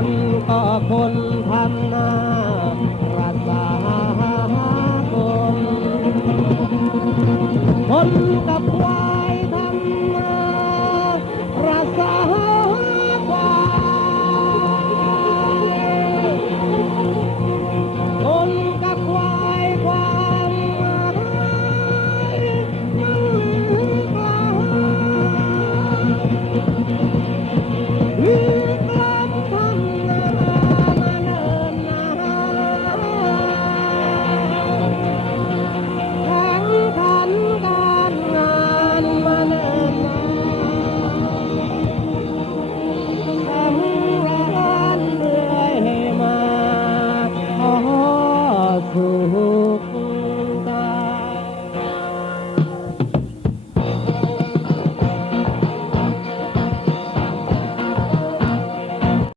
คนก็คนทำหน้ารักษาคน คนกับควายทำนารักษาควายคนกับควายความหมายมันไกล